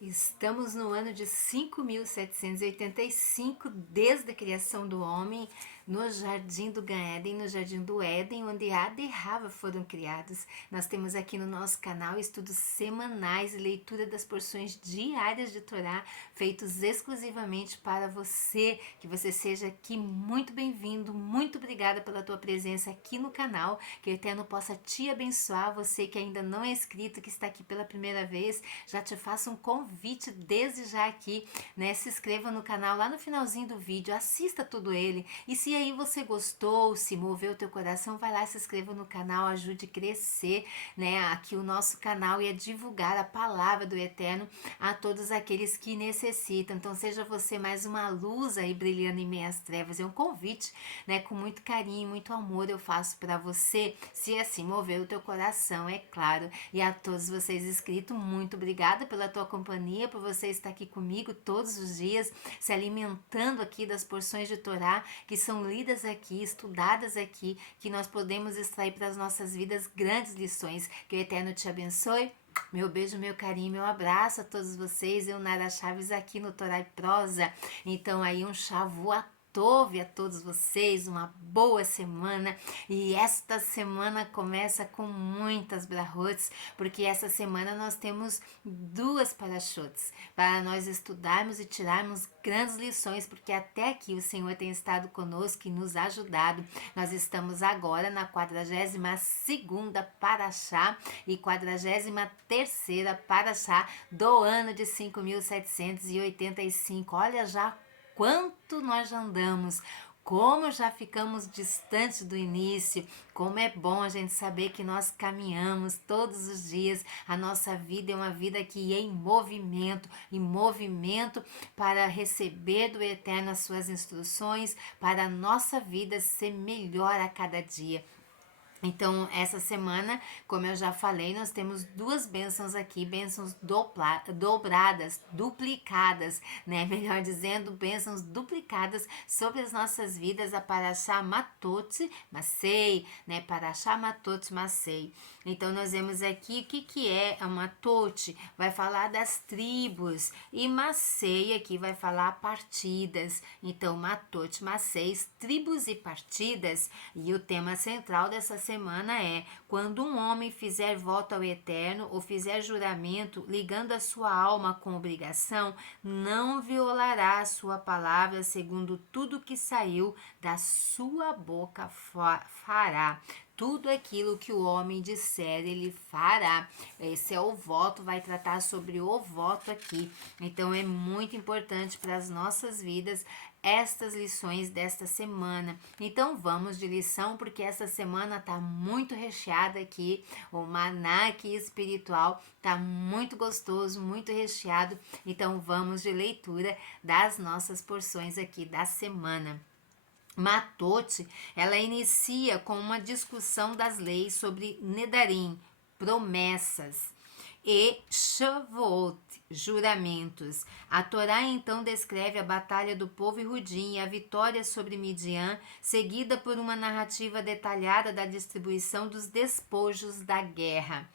Estamos no ano de 5.785 desde a criação do homem no Jardim do Gan-Eden, no Jardim do Éden, onde Ada e Rava foram criados. Nós temos aqui no nosso canal estudos semanais e leitura das porções diárias de Torá, feitos exclusivamente para você. Que você seja aqui muito bem-vindo, muito obrigada pela tua presença aqui no canal, que o Eterno possa te abençoar. Você que ainda não é inscrito, que está aqui pela primeira vez, já te faço um convite desde já aqui, né? Se inscreva no canal lá no finalzinho do vídeo, assista tudo ele, e se aí você gostou, se moveu o teu coração, vai lá, se inscreva no canal, ajude a crescer, né, aqui o nosso canal e a divulgar a palavra do Eterno a todos aqueles que necessitam. Então seja você mais uma luz aí brilhando em meio às trevas. É um convite, né, com muito carinho, muito amor eu faço para você, se assim mover o teu coração, é claro. E a todos vocês inscritos, muito obrigada pela tua companhia, por você estar aqui comigo todos os dias, se alimentando aqui das porções de Torá que são lidas aqui, estudadas aqui, que nós podemos extrair para as nossas vidas grandes lições. Que o Eterno te abençoe. Meu beijo, meu carinho, meu abraço a todos vocês. Eu, Nara Chaves, aqui no Torá e Prosa. Então aí um Shavuot Tov a todos vocês, uma boa semana. E esta semana começa com muitas brahotes, porque essa semana nós temos duas parashotes para nós estudarmos e tirarmos grandes lições, porque até aqui o Senhor tem estado conosco e nos ajudado. Nós estamos agora na 42ª parashá e 43ª parashá do ano de 5.785. Olha já quanto nós já andamos, como já ficamos distantes do início, como é bom a gente saber que nós caminhamos todos os dias. A nossa vida é uma vida que é em movimento para receber do Eterno as suas instruções, para a nossa vida ser melhor a cada dia. Então, essa semana, como eu já falei, nós temos duas bênçãos aqui, bênçãos dobradas, duplicadas, né? Melhor dizendo, bênçãos duplicadas sobre as nossas vidas, a Parashá Matot Masei, né? Parashá Matot Masei. Então, nós vemos aqui o que é a Matot, vai falar das tribos, e Masei aqui vai falar partidas. Então, Matot Masei, tribos e partidas, e o tema central dessa semana é: quando um homem fizer voto ao Eterno ou fizer juramento ligando a sua alma com obrigação, não violará a sua palavra, segundo tudo que saiu da sua boca fará. Tudo aquilo que o homem disser, ele fará. Esse é o voto, vai tratar sobre o voto aqui. Então é muito importante para as nossas vidas estas lições desta semana. Então vamos de lição, porque essa semana está muito recheada aqui. O maná aqui espiritual está muito gostoso, muito recheado. Então vamos de leitura das nossas porções aqui da semana. Matot, ela inicia com uma discussão das leis sobre Nedarim, promessas, e Shavuot, juramentos. A Torá então descreve a batalha do povo Rudim e a vitória sobre Midian, seguida por uma narrativa detalhada da distribuição dos despojos da guerra.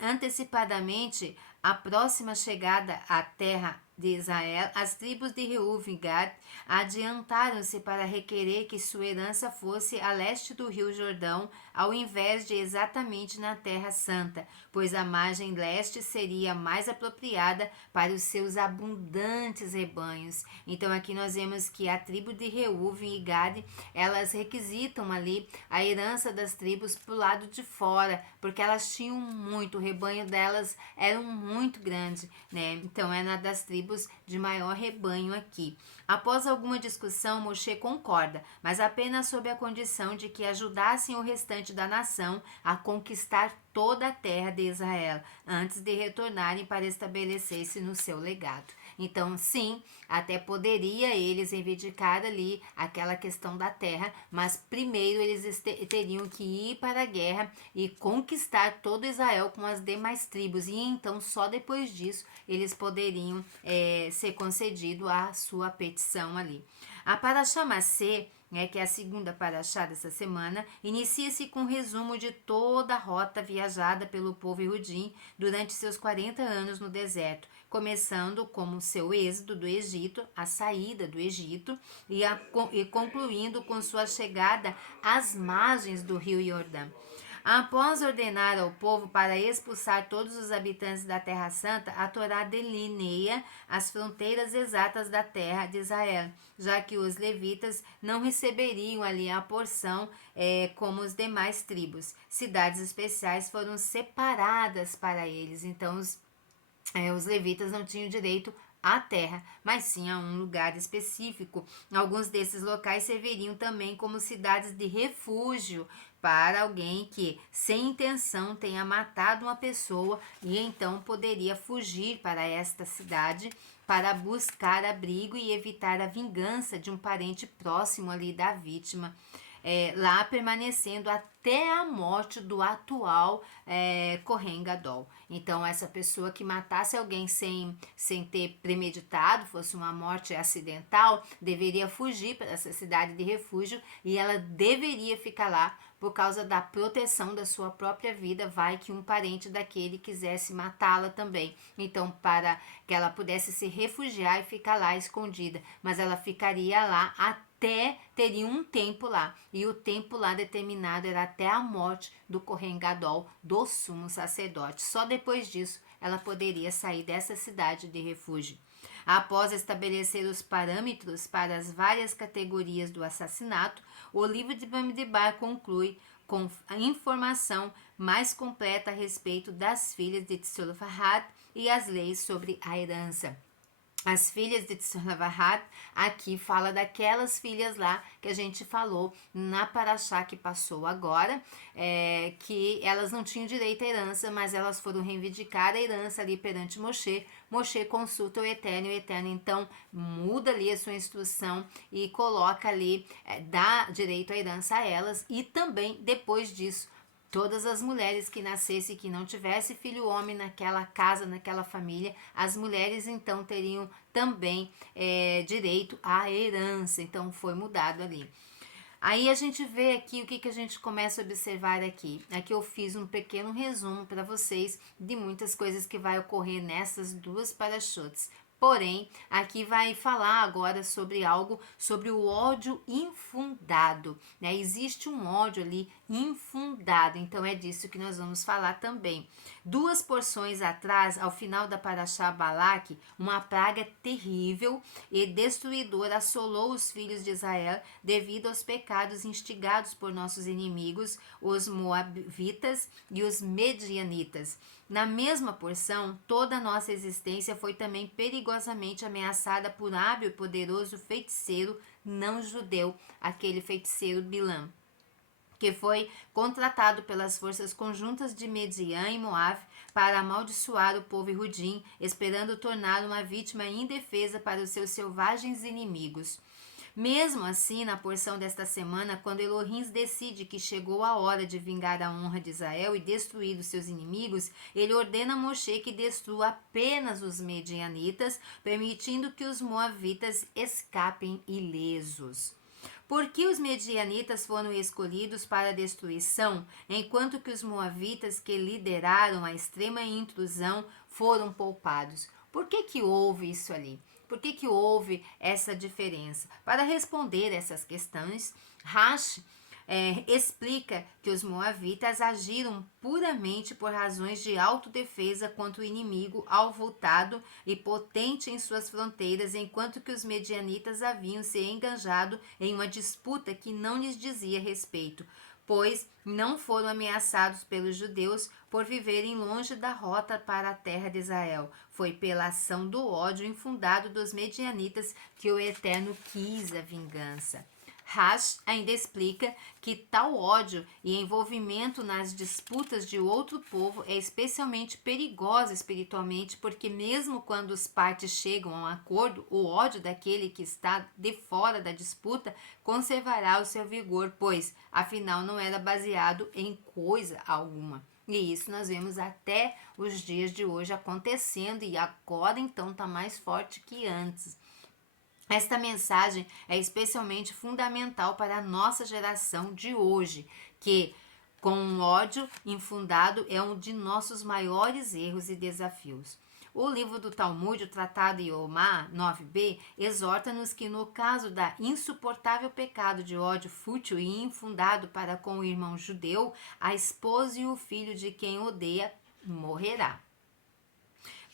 Antecipadamente, a próxima chegada à terra de Israel, as tribos de Reuven e Gad adiantaram-se para requerer que sua herança fosse a leste do rio Jordão, ao invés de exatamente na Terra Santa, pois a margem leste seria mais apropriada para os seus abundantes rebanhos. Então aqui nós vemos que a tribo de Reuven e Gad, elas requisitam ali a herança das tribos para o lado de fora, porque elas tinham muito, o rebanho delas era muito grande, né? Então é na das tribos de maior rebanho aqui. Após alguma discussão, Moshe concorda, mas apenas sob a condição de que ajudassem o restante da nação a conquistar toda a terra de Israel, antes de retornarem para estabelecer-se no seu legado. Então, sim, até poderia eles reivindicar ali aquela questão da terra, mas primeiro eles teriam que ir para a guerra e conquistar todo Israel com as demais tribos, e então só depois disso eles poderiam ser concedido a sua petição ali. A Parashá Massê, que é a segunda Parashá dessa semana, inicia-se com um resumo de toda a rota viajada pelo povo Yehudim durante seus 40 anos no deserto, começando como seu êxodo do Egito, a saída do Egito, e concluindo com sua chegada às margens do rio Jordão. Após ordenar ao povo para expulsar todos os habitantes da Terra Santa, a Torá delineia as fronteiras exatas da terra de Israel, já que os levitas não receberiam ali a porção como os demais tribos. Cidades especiais foram separadas para eles, então os levitas não tinham direito à terra, mas sim a um lugar específico. Alguns desses locais serviriam também como cidades de refúgio para alguém que, sem intenção, tenha matado uma pessoa e então poderia fugir para esta cidade para buscar abrigo e evitar a vingança de um parente próximo ali da vítima. Lá permanecendo até a morte do atual Kohen Gadol. Então, essa pessoa que matasse alguém sem ter premeditado, fosse uma morte acidental, deveria fugir para essa cidade de refúgio e ela deveria ficar lá por causa da proteção da sua própria vida, vai que um parente daquele quisesse matá-la também. Então, para que ela pudesse se refugiar e ficar lá escondida, mas ela ficaria lá até teria um tempo lá, e o tempo lá determinado era até a morte do Kohen Gadol, do sumo sacerdote. Só depois disso ela poderia sair dessa cidade de refúgio. Após estabelecer os parâmetros para as várias categorias do assassinato, o livro de Bamidbar conclui com a informação mais completa a respeito das filhas de Tzolofahad e as leis sobre a herança. As filhas de Tzolofahad, aqui fala daquelas filhas lá que a gente falou na Parashá que passou agora, que elas não tinham direito à herança, mas elas foram reivindicar a herança ali perante Moshe. Moshe consulta o Eterno então muda ali a sua instrução e coloca ali, dá direito à herança a elas, e também depois disso todas as mulheres que nascessem, que não tivesse filho homem naquela casa, naquela família, as mulheres então teriam também direito à herança. Então foi mudado ali. Aí a gente vê aqui o que a gente começa a observar aqui. Aqui eu fiz um pequeno resumo para vocês de muitas coisas que vai ocorrer nessas duas parashotes. Porém, aqui vai falar agora sobre algo, sobre o ódio infundado, né? Existe um ódio ali infundado, então é disso que nós vamos falar também. Duas porções atrás, ao final da Parashá Balak, uma praga terrível e destruidora assolou os filhos de Israel devido aos pecados instigados por nossos inimigos, os moabitas e os medianitas. Na mesma porção, toda a nossa existência foi também perigosamente ameaçada por hábil e poderoso feiticeiro não judeu, aquele feiticeiro Bilã, que foi contratado pelas forças conjuntas de Median e Moab para amaldiçoar o povo Yehudim, esperando torná-lo uma vítima indefesa para os seus selvagens inimigos. Mesmo assim, na porção desta semana, quando Elohim decide que chegou a hora de vingar a honra de Israel e destruir os seus inimigos, ele ordena a Moshe que destrua apenas os medianitas, permitindo que os moavitas escapem ilesos. Por que os medianitas foram escolhidos para a destruição, enquanto que os moavitas que lideraram a extrema intrusão foram poupados? Por que houve isso ali? Por que houve essa diferença? Para responder essas questões, Rashi explica que os moavitas agiram puramente por razões de autodefesa contra o inimigo voltado e potente em suas fronteiras, enquanto que os medianitas haviam se enganjado em uma disputa que não lhes dizia respeito, pois não foram ameaçados pelos judeus por viverem longe da rota para a terra de Israel. Foi pela ação do ódio infundado dos medianitas que o Eterno quis a vingança. Rash ainda explica que tal ódio e envolvimento nas disputas de outro povo é especialmente perigoso espiritualmente, porque mesmo quando as partes chegam a um acordo, o ódio daquele que está de fora da disputa conservará o seu vigor, pois, afinal, não era baseado em coisa alguma. E isso nós vemos até os dias de hoje acontecendo, e agora então está mais forte que antes. Esta mensagem é especialmente fundamental para a nossa geração de hoje, que com um ódio infundado é um de nossos maiores erros e desafios. O livro do Talmud, o Tratado Yomá 9b, exorta-nos que no caso da insuportável pecado de ódio fútil e infundado para com o irmão judeu, a esposa e o filho de quem odeia morrerá.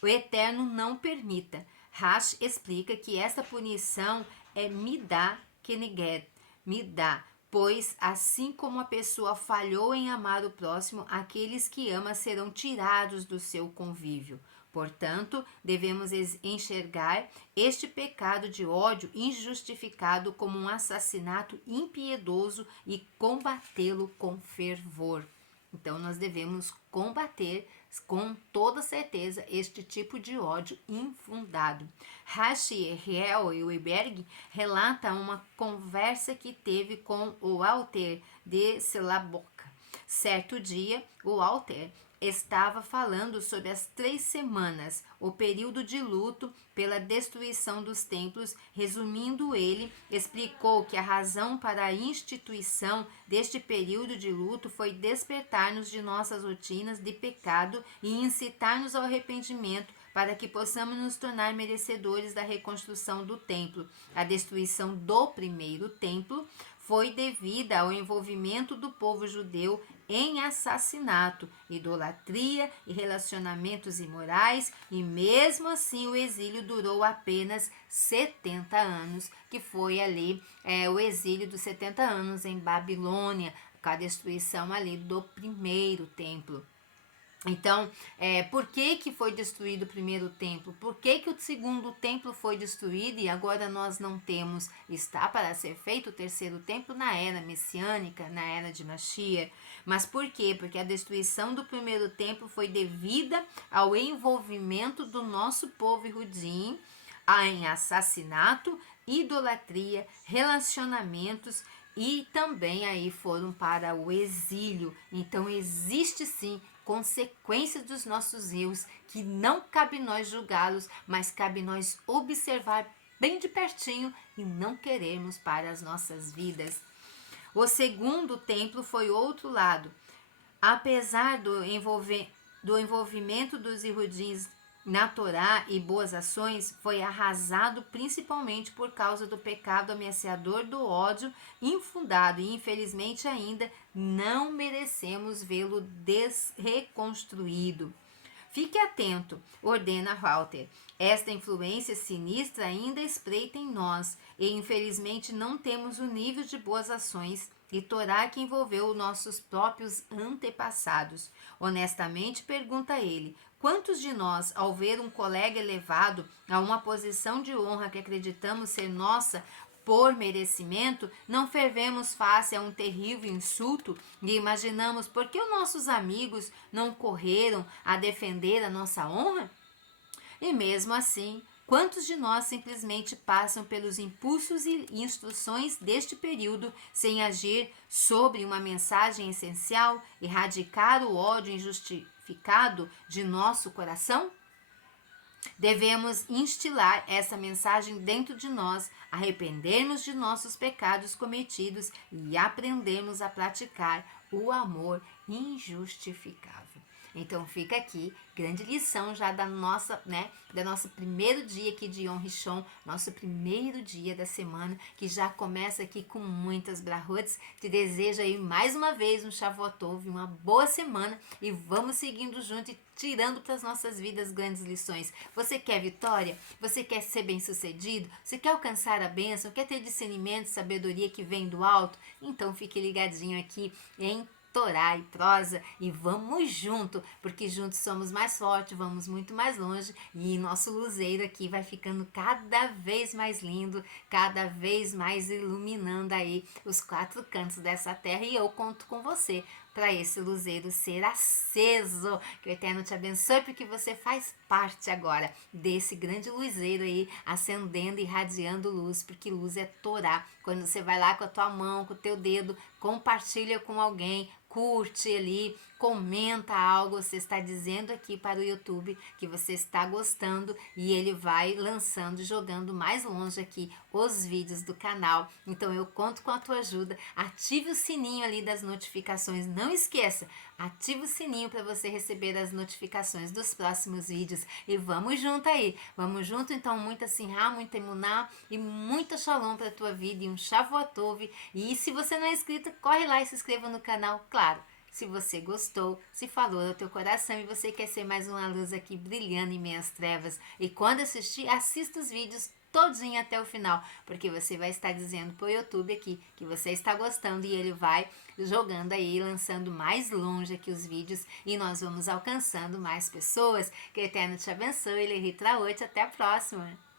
O Eterno não permita. Rash explica que esta punição é midá keneged, midá, pois assim como a pessoa falhou em amar o próximo, aqueles que ama serão tirados do seu convívio. Portanto, devemos enxergar este pecado de ódio injustificado como um assassinato impiedoso e combatê-lo com fervor. Então, nós devemos combater com toda certeza este tipo de ódio infundado. Rashi Heuberg relata uma conversa que teve com o Walter de Slaboca. Certo dia, o Walter estava falando sobre as 3 semanas, o período de luto pela destruição dos templos. Resumindo, ele explicou que a razão para a instituição deste período de luto foi despertar-nos de nossas rotinas de pecado e incitar-nos ao arrependimento, para que possamos nos tornar merecedores da reconstrução do templo. A destruição do primeiro templo foi devida ao envolvimento do povo judeu em assassinato, idolatria e relacionamentos imorais, e mesmo assim o exílio durou apenas 70 anos, que foi ali o exílio dos 70 anos em Babilônia, com a destruição ali do primeiro templo. Então, por que foi destruído o primeiro templo? Por que o segundo templo foi destruído e agora nós não temos? Está para ser feito o terceiro templo na era messiânica, na era de Mashiach. Mas por quê? Porque a destruição do primeiro templo foi devida ao envolvimento do nosso povo Yehudim em assassinato, idolatria, relacionamentos, e também aí foram para o exílio. Então existe sim consequências dos nossos erros que não cabe nós julgá-los, mas cabe nós observar bem de pertinho e não queremos para as nossas vidas. O segundo templo foi outro lado. Apesar do envolvimento dos Yehudins na Torá e boas ações, foi arrasado principalmente por causa do pecado ameaçador do ódio infundado, e infelizmente ainda não merecemos vê-lo desreconstruído. Fique atento, ordena Walter. Esta influência sinistra ainda espreita em nós, e infelizmente não temos o nível de boas ações e Torá que envolveu nossos próprios antepassados. Honestamente, pergunta ele, quantos de nós, ao ver um colega elevado a uma posição de honra que acreditamos ser nossa por merecimento, não fervemos face a um terrível insulto e imaginamos por que os nossos amigos não correram a defender a nossa honra? E mesmo assim, quantos de nós simplesmente passam pelos impulsos e instruções deste período sem agir sobre uma mensagem essencial, erradicar o ódio injustificado de nosso coração? Devemos instilar essa mensagem dentro de nós, arrependermos de nossos pecados cometidos e aprendermos a praticar o amor injustificável. Então fica aqui, grande lição já da nosso primeiro dia aqui de Yom Rishon, nosso primeiro dia da semana, que já começa aqui com muitas brahotes. Te desejo aí mais uma vez um Shavuot Tov, uma boa semana, e vamos seguindo junto e tirando para as nossas vidas grandes lições. Você quer vitória? Você quer ser bem-sucedido? Você quer alcançar a bênção? Quer ter discernimento, sabedoria que vem do alto? Então fique ligadinho aqui em Torá e prosa, e vamos junto, porque juntos somos mais fortes, vamos muito mais longe, e nosso luzeiro aqui vai ficando cada vez mais lindo, cada vez mais iluminando aí os 4 cantos dessa terra, e eu conto com você para esse luzeiro ser aceso. Que o Eterno te abençoe, porque você faz parte agora desse grande luzeiro aí, acendendo e irradiando luz, porque luz é Torá. Quando você vai lá com a tua mão, com o teu dedo, compartilha com alguém, curte ali, comenta algo, você está dizendo aqui para o YouTube que você está gostando e ele vai lançando, jogando mais longe aqui os vídeos do canal. Então eu conto com a tua ajuda. Ative o sininho ali das notificações, não esqueça, ative o sininho para você receber as notificações dos próximos vídeos e vamos junto aí, vamos junto. Então muita sinhá, muita emuná e muita shalom para a tua vida e um shavuot. E se você não é inscrito, corre lá e se inscreva no canal, claro. Se você gostou, se falou no teu coração e você quer ser mais uma luz aqui brilhando em meias trevas. E quando assistir, assista os vídeos todinho até o final, porque você vai estar dizendo pro YouTube aqui que você está gostando e ele vai jogando aí, lançando mais longe aqui os vídeos e nós vamos alcançando mais pessoas. Que o Eterno te abençoe, ele Traote, até a próxima!